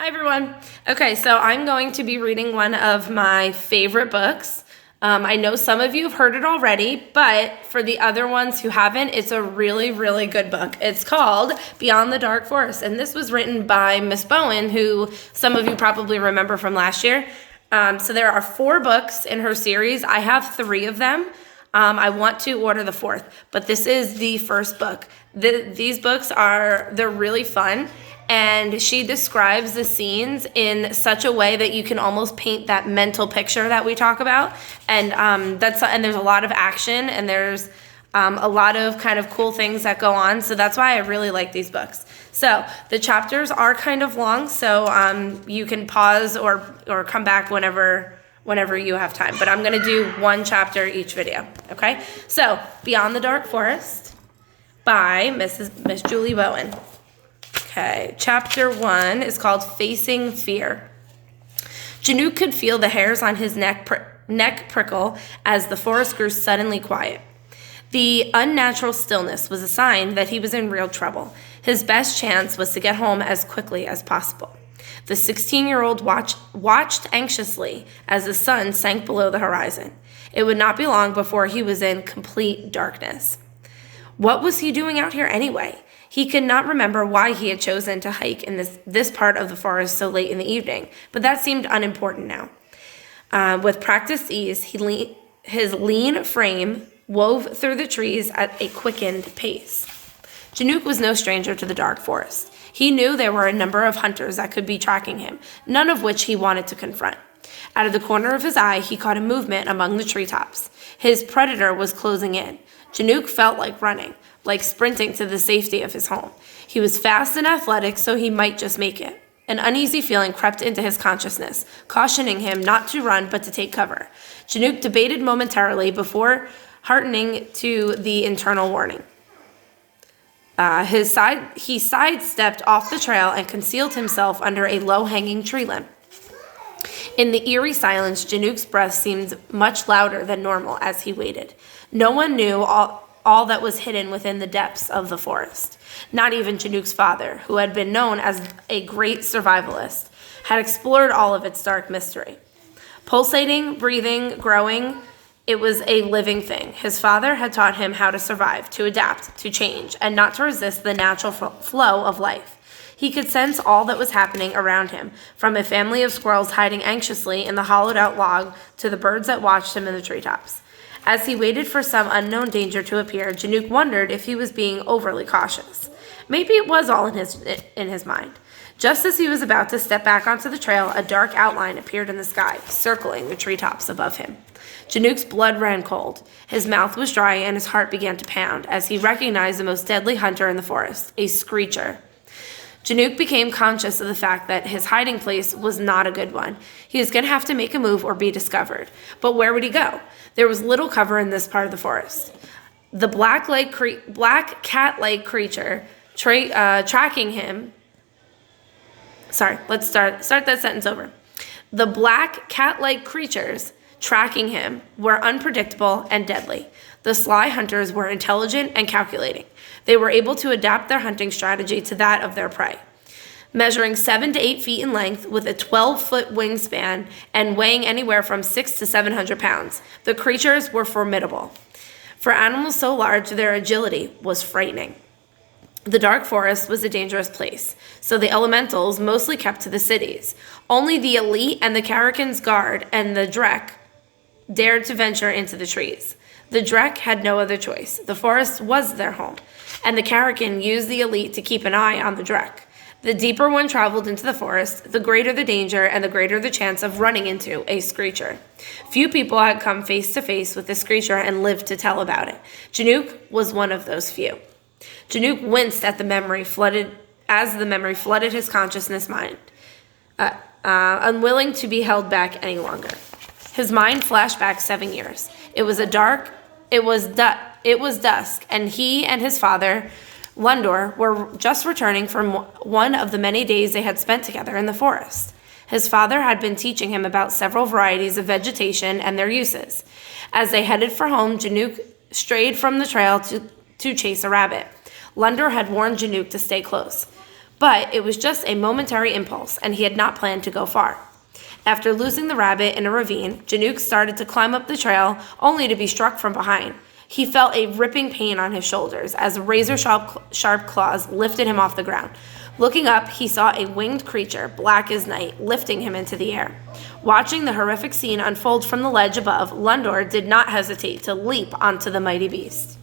Hi, everyone. Okay, so I'm going to be reading one of my favorite books. I know some of you have heard it already, but for the other ones who haven't, it's a really, really good book. It's called Beyond the Dark Forest, and this was written by Miss Bowen, who some of you probably remember from last year. So there are 4 books in her series. I have 3 of them. I want to order the 4th, but this is the first book. These books they're really fun. And she describes the scenes in such a way that you can almost paint that mental picture that we talk about. And and there's a lot of action, and there's a lot of kind of cool things that go on. So that's why I really like these books. So the chapters are kind of long, so you can pause or come back whenever you have time. But I'm gonna do 1 chapter each video. Okay. So Beyond the Dark Forest by Miss Julie Bowen. Okay, chapter 1 is called Facing Fear. Janook could feel the hairs on his neck prickle as the forest grew suddenly quiet. The unnatural stillness was a sign that he was in real trouble. His best chance was to get home as quickly as possible. The 16-year-old watched anxiously as the sun sank below the horizon. It would not be long before he was in complete darkness. What was he doing out here anyway? He could not remember why he had chosen to hike in this part of the forest so late in the evening, but that seemed unimportant now. With practiced ease, his lean frame wove through the trees at a quickened pace. Janook was no stranger to the dark forest. He knew there were a number of hunters that could be tracking him, none of which he wanted to confront. Out of the corner of his eye, he caught a movement among the treetops. His predator was closing in. Janook felt like running, like sprinting to the safety of his home. He was fast and athletic, so he might just make it. An uneasy feeling crept into his consciousness, cautioning him not to run but to take cover. Janook debated momentarily before hearkening to the internal warning. He sidestepped off the trail and concealed himself under a low-hanging tree limb. In the eerie silence, Janook's breath seemed much louder than normal as he waited. No one knew all that was hidden within the depths of the forest. Not even Janook's father, who had been known as a great survivalist, had explored all of its dark mystery. Pulsating, breathing, growing, it was a living thing. His father had taught him how to survive, to adapt, to change, and not to resist the natural flow of life. He could sense all that was happening around him, from a family of squirrels hiding anxiously in the hollowed-out log to the birds that watched him in the treetops. As he waited for some unknown danger to appear, Janook wondered if he was being overly cautious. Maybe it was all in his mind. Just as he was about to step back onto the trail, a dark outline appeared in the sky, circling the treetops above him. Janook's blood ran cold. His mouth was dry and his heart began to pound as he recognized the most deadly hunter in the forest, a screecher. Janook became conscious of the fact that his hiding place was not a good one. He was going to have to make a move or be discovered. But where would he go? There was little cover in this part of the forest. The black cat-like creature tracking him. Sorry, let's start that sentence over. The black cat-like creatures tracking him were unpredictable and deadly. The sly hunters were intelligent and calculating. They were able to adapt their hunting strategy to that of their prey. Measuring 7 to 8 feet in length with a 12-foot wingspan and weighing anywhere from 600 to 700 pounds, the creatures were formidable. For animals so large, their agility was frightening. The dark forest was a dangerous place, so the elementals mostly kept to the cities. Only the elite and the Karakin's guard and the Drek dared to venture into the trees. The Drek had no other choice. The forest was their home, and the Karakin used the elite to keep an eye on the Drek. The deeper one traveled into the forest, the greater the danger and the greater the chance of running into a screecher. Few people had come face to face with the screecher and lived to tell about it. Janook was one of those few. Janook winced at the memory flooded his consciousness mind, unwilling to be held back any longer. His mind flashed back 7 years. It was dusk, and he and his father, Lundor, were just returning from one of the many days they had spent together in the forest. His father had been teaching him about several varieties of vegetation and their uses. As they headed for home, Janook strayed from the trail to chase a rabbit. Lundor had warned Janook to stay close. But it was just a momentary impulse, and he had not planned to go far. After losing the rabbit in a ravine, Janook started to climb up the trail, only to be struck from behind. He felt a ripping pain on his shoulders as razor-sharp claws lifted him off the ground. Looking up, he saw a winged creature, black as night, lifting him into the air. Watching the horrific scene unfold from the ledge above, Lundor did not hesitate to leap onto the mighty beast.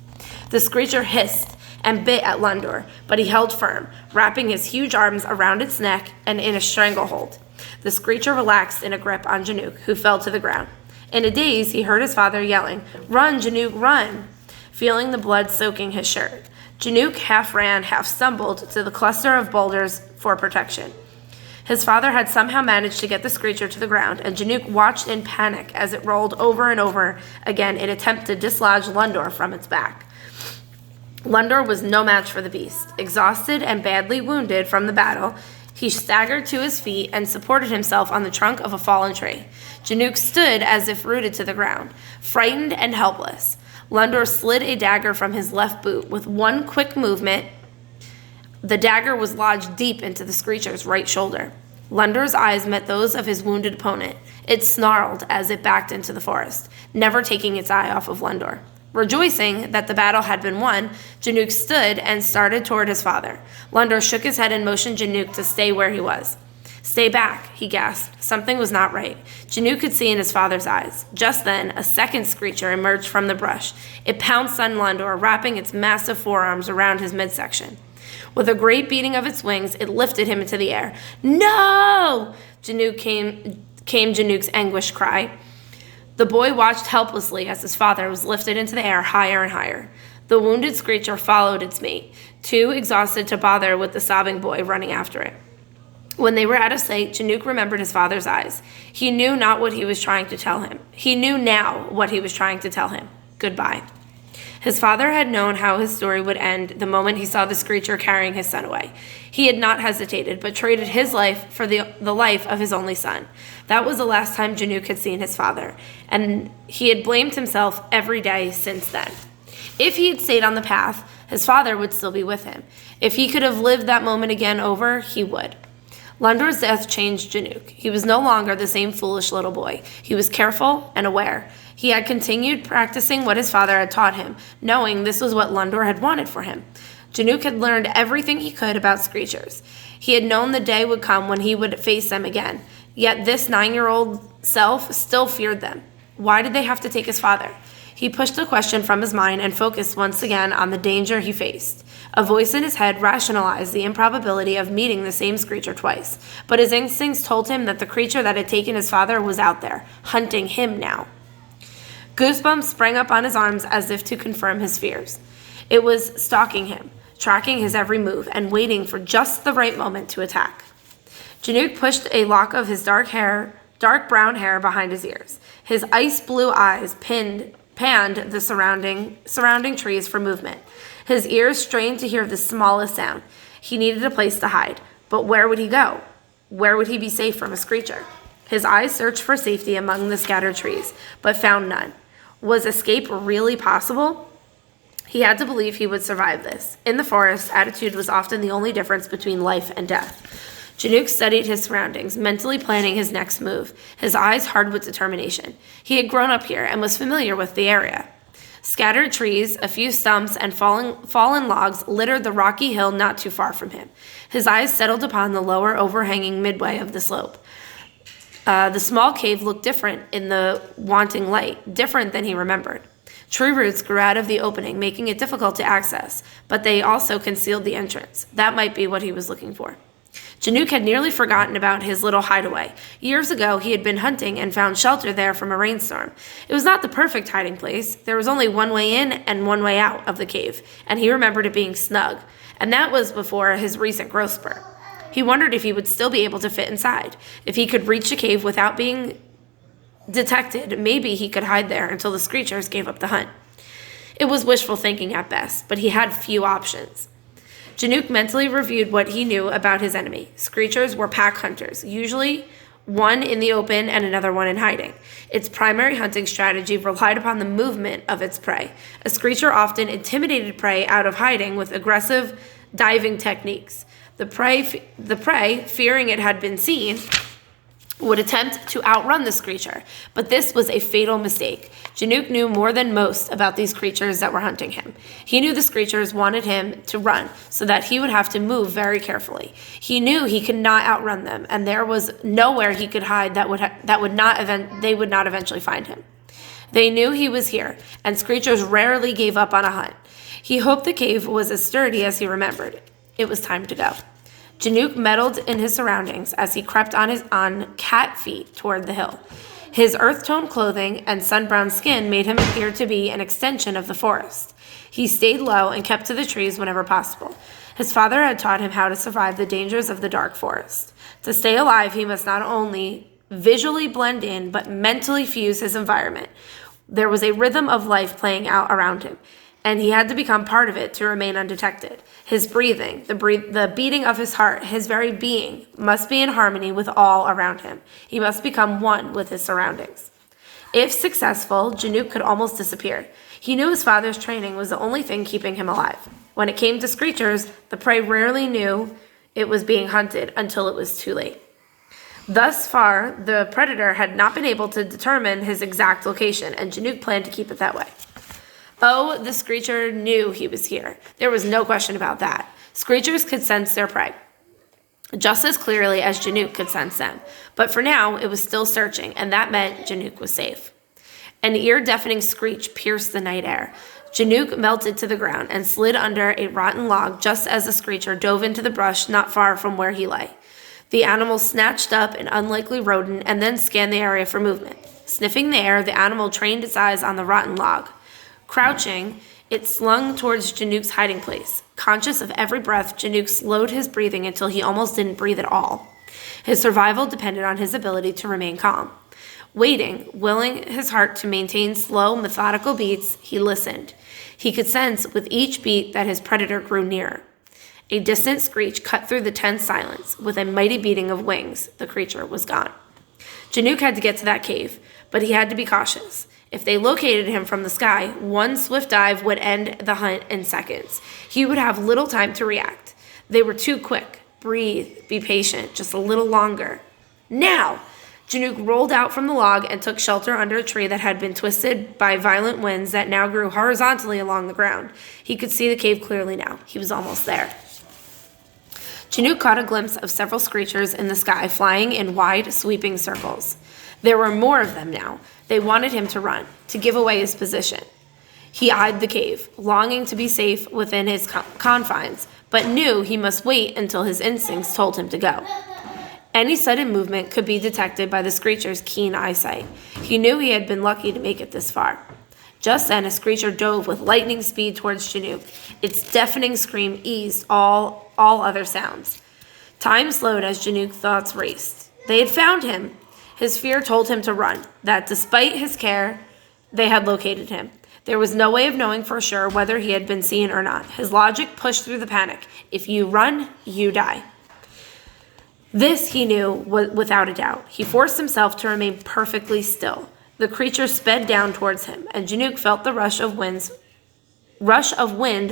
The creature hissed and bit at Lundor, but he held firm, wrapping his huge arms around its neck and in a stranglehold. The creature relaxed in a grip on Janook, who fell to the ground. In a daze, he heard his father yelling, "Run, Janook, run!" feeling the blood soaking his shirt. Janook half ran, half stumbled to the cluster of boulders for protection. His father had somehow managed to get the creature to the ground, and Janook watched in panic as it rolled over and over again in attempt to dislodge Lundor from its back. Lundor was no match for the beast. Exhausted and badly wounded from the battle, he staggered to his feet and supported himself on the trunk of a fallen tree. Janook stood as if rooted to the ground, frightened and helpless. Lundor slid a dagger from his left boot. With one quick movement, the dagger was lodged deep into the creature's right shoulder. Lundor's eyes met those of his wounded opponent. It snarled as it backed into the forest, never taking its eye off of Lundor. Rejoicing that the battle had been won, Janook stood and started toward his father. Lundor shook his head and motioned Janook to stay where he was. "Stay back," he gasped. Something was not right. Janook could see in his father's eyes. Just then, a second creature emerged from the brush. It pounced on Lundor, wrapping its massive forearms around his midsection. With a great beating of its wings, it lifted him into the air. "No!" came Janook's anguished cry. The boy watched helplessly as his father was lifted into the air higher and higher. The wounded creature followed its mate, too exhausted to bother with the sobbing boy running after it. When they were out of sight, Janook remembered his father's eyes. He knew not what he was trying to tell him. He knew now what he was trying to tell him. Goodbye. His father had known how his story would end the moment he saw this creature carrying his son away. He had not hesitated, but traded his life for the life of his only son. That was the last time Janook had seen his father, and he had blamed himself every day since then. If he had stayed on the path, his father would still be with him. If he could have lived that moment again over, he would. Lundor's death changed Janook. He was no longer the same foolish little boy. He was careful and aware. He had continued practicing what his father had taught him, knowing this was what Lundor had wanted for him. Janook had learned everything he could about screechers. He had known the day would come when he would face them again. Yet this 9-year-old self still feared them. Why did they have to take his father? He pushed the question from his mind and focused once again on the danger he faced. A voice in his head rationalized the improbability of meeting the same creature twice, but his instincts told him that the creature that had taken his father was out there, hunting him now. Goosebumps sprang up on his arms as if to confirm his fears. It was stalking him, tracking his every move, and waiting for just the right moment to attack. Janook pushed a lock of his dark brown hair behind his ears. His ice blue eyes panned the surrounding trees for movement. His ears strained to hear the smallest sound. He needed a place to hide. But where would he go? Where would he be safe from a creature? His eyes searched for safety among the scattered trees, but found none. Was escape really possible? He had to believe he would survive this. In the forest, attitude was often the only difference between life and death. Janook studied his surroundings, mentally planning his next move, his eyes hard with determination. He had grown up here and was familiar with the area. Scattered trees, a few stumps, and fallen logs littered the rocky hill not too far from him. His eyes settled upon the lower overhanging midway of the slope. The small cave looked different in the wanting light, different than he remembered. Tree roots grew out of the opening, making it difficult to access, but they also concealed the entrance. That might be what he was looking for. Janook had nearly forgotten about his little hideaway. Years ago, he had been hunting and found shelter there from a rainstorm. It was not the perfect hiding place. There was only one way in and one way out of the cave, and he remembered it being snug, and that was before his recent growth spurt. He wondered if he would still be able to fit inside. If he could reach the cave without being detected, maybe he could hide there until the screechers gave up the hunt. It was wishful thinking at best, but he had few options. Janook mentally reviewed what he knew about his enemy. Screechers were pack hunters, usually one in the open and another one in hiding. Its primary hunting strategy relied upon the movement of its prey. A screecher often intimidated prey out of hiding with aggressive diving techniques. The prey, fearing it had been seen, would attempt to outrun this creature, but this was a fatal mistake. Janook knew more than most about these creatures that were hunting him. He knew the creatures wanted him to run, so that he would have to move very carefully. He knew he could not outrun them, and there was nowhere he could hide they would not eventually find him. They knew he was here, and creatures rarely gave up on a hunt. He hoped the cave was as sturdy as he remembered. It was time to go. Janook meddled in his surroundings as he crept on cat feet toward the hill. His earth-toned clothing and sun-browned skin made him appear to be an extension of the forest. He stayed low and kept to the trees whenever possible. His father had taught him how to survive the dangers of the dark forest. To stay alive, he must not only visually blend in, but mentally fuse his environment. There was a rhythm of life playing out around him, and he had to become part of it to remain undetected. His breathing, the beating of his heart, his very being must be in harmony with all around him. He must become one with his surroundings. If successful, Janook could almost disappear. He knew his father's training was the only thing keeping him alive. When it came to screechers, the prey rarely knew it was being hunted until it was too late. Thus far, the predator had not been able to determine his exact location, and Janook planned to keep it that way. Oh, the screecher knew he was here. There was no question about that. Screechers could sense their prey, just as clearly as Janook could sense them. But for now, it was still searching, and that meant Janook was safe. An ear-deafening screech pierced the night air. Janook melted to the ground and slid under a rotten log just as the screecher dove into the brush not far from where he lay. The animal snatched up an unlikely rodent and then scanned the area for movement. Sniffing the air, the animal trained its eyes on the rotten log. Crouching, it slung towards Janook's hiding place. Conscious of every breath, Janook slowed his breathing until he almost didn't breathe at all. His survival depended on his ability to remain calm. Waiting, willing his heart to maintain slow, methodical beats, he listened. He could sense with each beat that his predator grew nearer. A distant screech cut through the tense silence. With a mighty beating of wings, the creature was gone. Janook had to get to that cave, but he had to be cautious. If they located him from the sky, one swift dive would end the hunt in seconds. He would have little time to react. They were too quick. Breathe. Be patient. Just a little longer. Now! Janook rolled out from the log and took shelter under a tree that had been twisted by violent winds that now grew horizontally along the ground. He could see the cave clearly now. He was almost there. Janook caught a glimpse of several screechers in the sky flying in wide, sweeping circles. There were more of them now. They wanted him to run, to give away his position. He eyed the cave, longing to be safe within its confines, but knew he must wait until his instincts told him to go. Any sudden movement could be detected by the screecher's keen eyesight. He knew he had been lucky to make it this far. Just then, a screecher dove with lightning speed towards Janook. Its deafening scream eased all other sounds. Time slowed as Janook's thoughts raced. They had found him. His fear told him to run, that despite his care, they had located him. There was no way of knowing for sure whether he had been seen or not. His logic pushed through the panic. If you run, you die. This, he knew, without a doubt. He forced himself to remain perfectly still. The creature sped down towards him, and Janook felt the rush of wind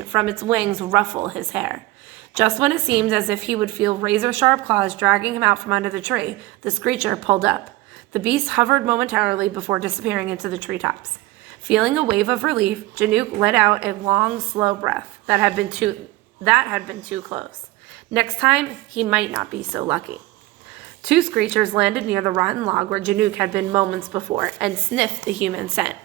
from its wings ruffle his hair. Just when it seemed as if he would feel razor-sharp claws dragging him out from under the tree, the screecher pulled up. The beast hovered momentarily before disappearing into the treetops. Feeling a wave of relief, Janook let out a long, slow breath that had been too close. Next time, he might not be so lucky. Two screechers landed near the rotten log where Janook had been moments before and sniffed the human scent.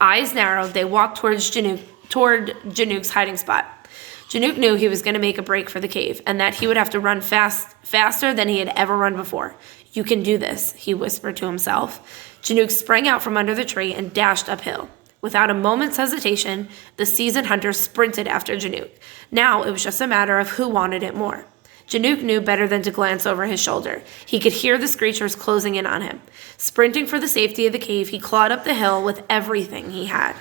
Eyes narrowed, they walked toward Janook's hiding spot. Janook knew he was going to make a break for the cave and that he would have to run faster than he had ever run before. You can do this, he whispered to himself. Janook sprang out from under the tree and dashed uphill. Without a moment's hesitation, the seasoned hunter sprinted after Janook. Now it was just a matter of who wanted it more. Janook knew better than to glance over his shoulder. He could hear the screechers closing in on him. Sprinting for the safety of the cave, he clawed up the hill with everything he had.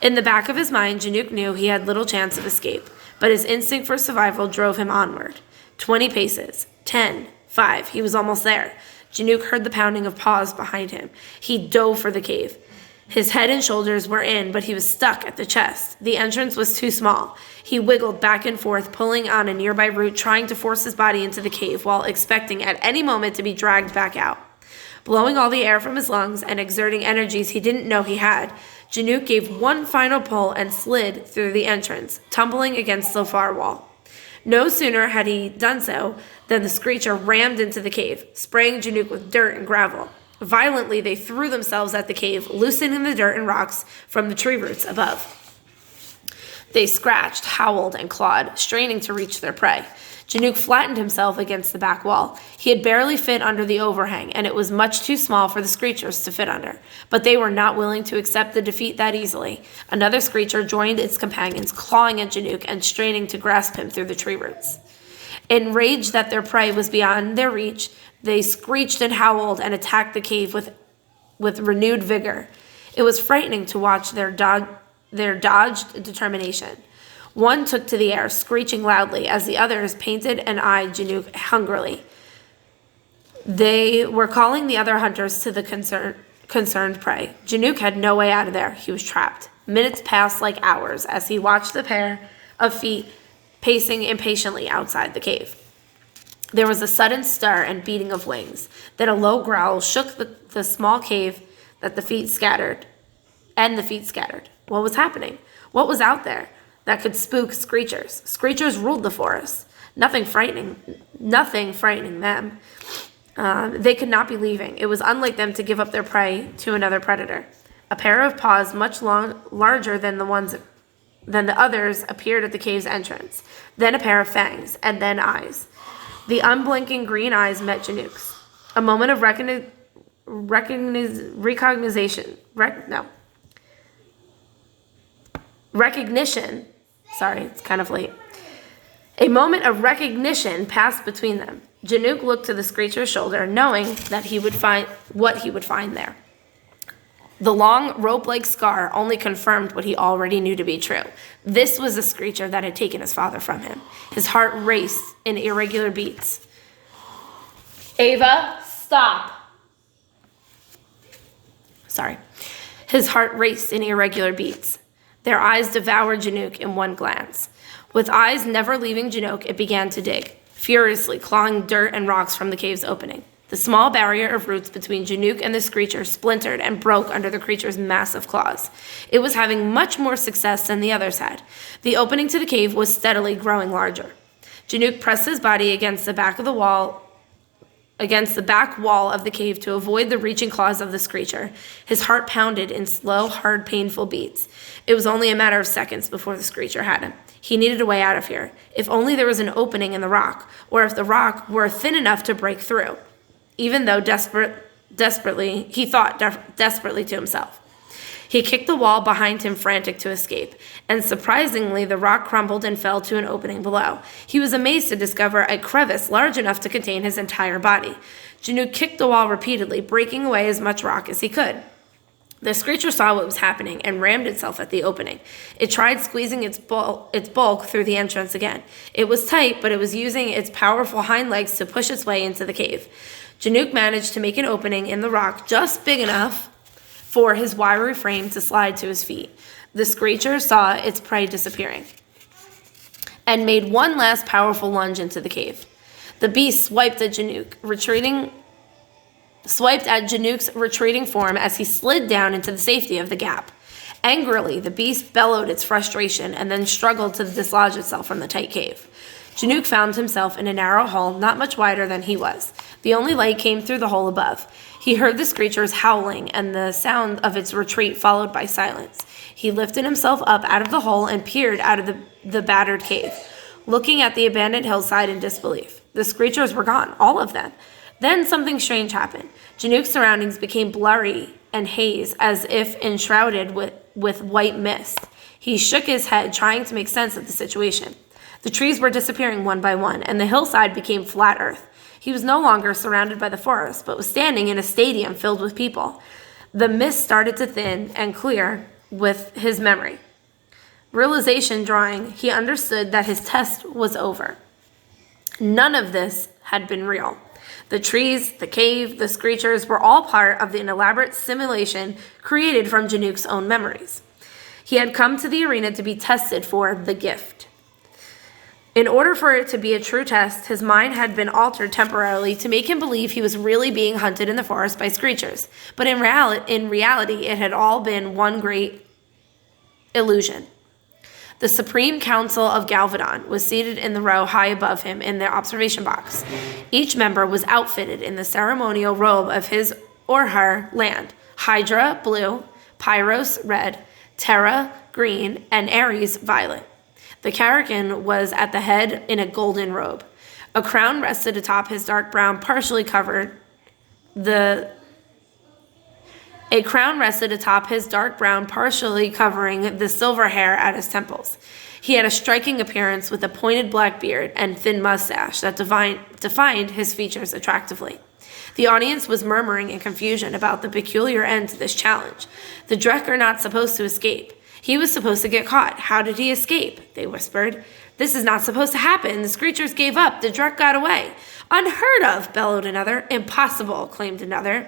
In the back of his mind, Janook knew he had little chance of escape, but his instinct for survival drove him onward. 20 paces, 10, 5, he was almost there. Janook heard the pounding of paws behind him. He dove for the cave. His head and shoulders were in, but he was stuck at the chest. The entrance was too small. He wiggled back and forth, pulling on a nearby root, trying to force his body into the cave while expecting at any moment to be dragged back out. Blowing all the air from his lungs and exerting energies he didn't know he had, Janook gave one final pull and slid through the entrance, tumbling against the far wall. No sooner had he done so than the screecher rammed into the cave, spraying Janook with dirt and gravel. Violently, they threw themselves at the cave, loosening the dirt and rocks from the tree roots above. They scratched, howled, and clawed, straining to reach their prey. Janook flattened himself against the back wall. He had barely fit under the overhang, and it was much too small for the screechers to fit under. But they were not willing to accept the defeat that easily. Another screecher joined its companions, clawing at Janook and straining to grasp him through the tree roots. Enraged that their prey was beyond their reach, they screeched and howled and attacked the cave with renewed vigor. It was frightening to watch their dodged determination. One took to the air, screeching loudly, as the others painted and eyed Janook hungrily. They were calling the other hunters to the concerned prey. Janook had no way out of there. He was trapped. Minutes passed like hours as he watched the pair of feet pacing impatiently outside the cave. There was a sudden stir and beating of wings. Then a low growl shook the small cave that the feet scattered. What was happening? What was out there that could spook screechers? Screechers ruled the forest. Nothing frightening them. They could not be leaving. It was unlike them to give up their prey to another predator. A pair of paws much larger than the others appeared at the cave's entrance. Then a pair of fangs, and then eyes. The unblinking green eyes met Janook's. A moment of recognition. Sorry, it's kind of late. A moment of recognition passed between them. Janook looked to the screecher's shoulder, knowing that he would find there. The long rope-like scar only confirmed what he already knew to be true. This was the screecher that had taken his father from him. His heart raced in irregular beats. Ava, stop. Sorry. His heart raced in irregular beats. Their eyes devoured Janook in one glance. With eyes never leaving Janook, it began to dig, furiously clawing dirt and rocks from the cave's opening. The small barrier of roots between Janook and the screecher splintered and broke under the creature's massive claws. It was having much more success than the others had. The opening to the cave was steadily growing larger. Janook pressed his body against the back wall of the cave to avoid the reaching claws of the screecher. His heart pounded in slow, hard, painful beats. It was only a matter of seconds before the screecher had him. He needed a way out of here. If only there was an opening in the rock, or if the rock were thin enough to break through. Even though he thought desperately to himself. He kicked the wall behind him, frantic to escape, and surprisingly, the rock crumbled and fell to an opening below. He was amazed to discover a crevice large enough to contain his entire body. Janook kicked the wall repeatedly, breaking away as much rock as he could. The screecher saw what was happening and rammed itself at the opening. It tried squeezing its bulk through the entrance again. It was tight, but it was using its powerful hind legs to push its way into the cave. Janook managed to make an opening in the rock just big enough for his wiry frame to slide to his feet. The screecher saw its prey disappearing and made one last powerful lunge into the cave. The beast swiped at Janook's retreating form as he slid down into the safety of the gap. Angrily, the beast bellowed its frustration and then struggled to dislodge itself from the tight cave. Janook found himself in a narrow hole not much wider than he was. The only light came through the hole above. He heard the screecher's howling and the sound of its retreat followed by silence. He lifted himself up out of the hole and peered out of the battered cave, looking at the abandoned hillside in disbelief. The screechers were gone, all of them. Then something strange happened. Janook's surroundings became blurry and haze, as if enshrouded with white mist. He shook his head, trying to make sense of the situation. The trees were disappearing one by one, and the hillside became flat earth. He was no longer surrounded by the forest, but was standing in a stadium filled with people. The mist started to thin and clear with his memory. Realization drawing, he understood that his test was over. None of this had been real. The trees, the cave, the screechers were all part of an elaborate simulation created from Janook's own memories. He had come to the arena to be tested for the gift. In order for it to be a true test, his mind had been altered temporarily to make him believe he was really being hunted in the forest by screechers. But in reality, it had all been one great illusion. The Supreme Council of Galvadon was seated in the row high above him in their observation box. Each member was outfitted in the ceremonial robe of his or her land: Hydra, blue; Pyros, red; Terra, green; and Ares, violet. The Karakin was at the head in a golden robe. A crown rested atop his dark brown, partially covering the silver hair at his temples. He had a striking appearance with a pointed black beard and thin mustache that defined his features attractively. The audience was murmuring in confusion about the peculiar end to this challenge. The Drek are not supposed to escape. He was supposed to get caught. How did he escape? They whispered. This is not supposed to happen. The screechers gave up. The Drek got away. Unheard of, bellowed another. Impossible, claimed another.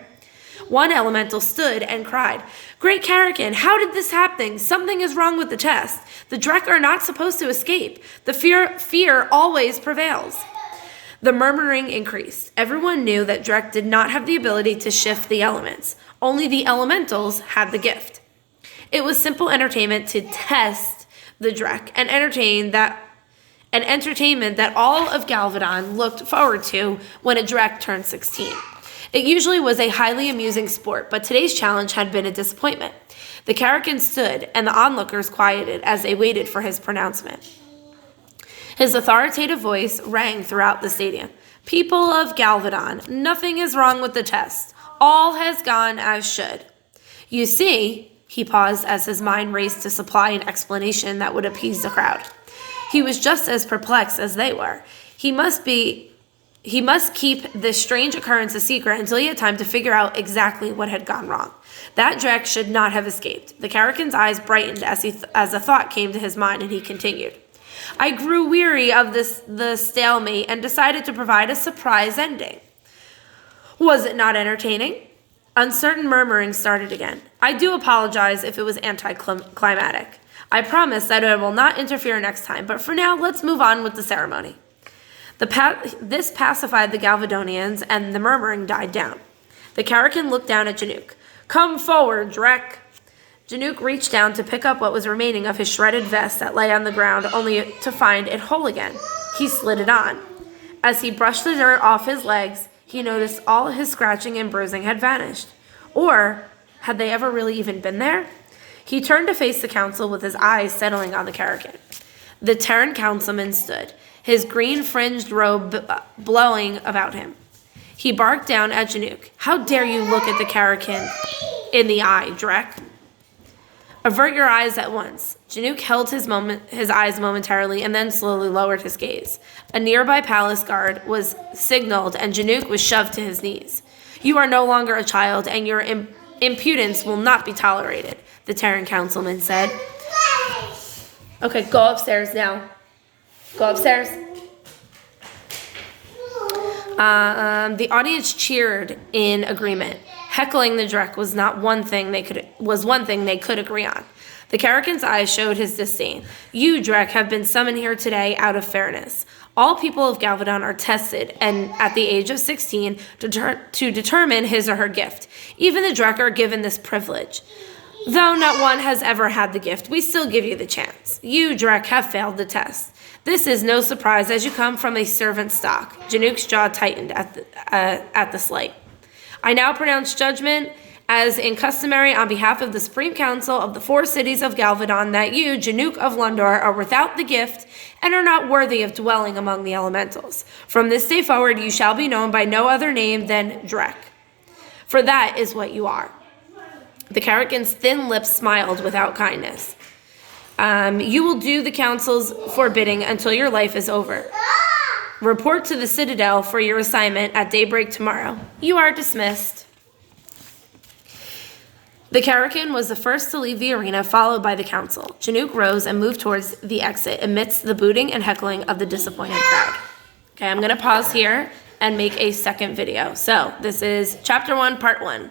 One elemental stood and cried, Great Karakin, how did this happen? Something is wrong with the test. The Drek are not supposed to escape. The fear always prevails. The murmuring increased. Everyone knew that Drek did not have the ability to shift the elements. Only the elementals had the gift. It was simple entertainment to test the Drek, an entertainment that all of Galvadon looked forward to when a Drek turned 16. It usually was a highly amusing sport, but today's challenge had been a disappointment. The Karakin stood, and the onlookers quieted as they waited for his pronouncement. His authoritative voice rang throughout the stadium. People of Galvadon, nothing is wrong with the test. All has gone as should. You see, he paused as his mind raced to supply an explanation that would appease the crowd. He was just as perplexed as they were. He must keep this strange occurrence a secret until he had time to figure out exactly what had gone wrong. That Drek should not have escaped. The Karakin's eyes brightened as a thought came to his mind, and he continued. I grew weary of the stalemate and decided to provide a surprise ending. Was it not entertaining? Uncertain murmuring started again. I do apologize if it was anticlimactic. I promise that I will not interfere next time, but for now, let's move on with the ceremony. This pacified the Galvadonians, and the murmuring died down. The Karakin looked down at Janook. Come forward, Drek. Janook reached down to pick up what was remaining of his shredded vest that lay on the ground, only to find it whole again. He slid it on. As he brushed the dirt off his legs, he noticed all his scratching and bruising had vanished. Or had they ever really even been there? He turned to face the council with his eyes settling on the Karakin. The Terran councilman stood, his green-fringed robe blowing about him. He barked down at Janook. How dare you look at the Karakin in the eye, Drek? Avert your eyes at once. Janook held his eyes momentarily and then slowly lowered his gaze. A nearby palace guard was signaled, and Janook was shoved to his knees. You are no longer a child, and your impudence will not be tolerated, the Terran councilman said. Okay, go upstairs now. Go upstairs. The audience cheered in agreement. Heckling the Drek was one thing they could agree on. The Karakin's eyes showed his disdain. You, Drek, have been summoned here today out of fairness. All people of Galvadon are tested, and at the age of 16, to determine his or her gift. Even the Drek are given this privilege. Though not one has ever had the gift, we still give you the chance. You, Drek, have failed the test. This is no surprise, as you come from a servant stock. Janook's jaw tightened at the slight. I now pronounce judgment, as in customary, on behalf of the Supreme Council of the 4 cities of Galvadon, that you, Janook of Lundor, are without the gift and are not worthy of dwelling among the elementals. From this day forward, you shall be known by no other name than Drek, for that is what you are. The Karakin's thin lips smiled without kindness. You will do the council's forbidding until your life is over. Report to the Citadel for your assignment at daybreak tomorrow. You are dismissed. The Karakin was the first to leave the arena, followed by the council. Janook rose and moved towards the exit amidst the booting and heckling of the disappointed crowd. Okay, I'm going to pause here and make a second video. So this is chapter 1, part 1.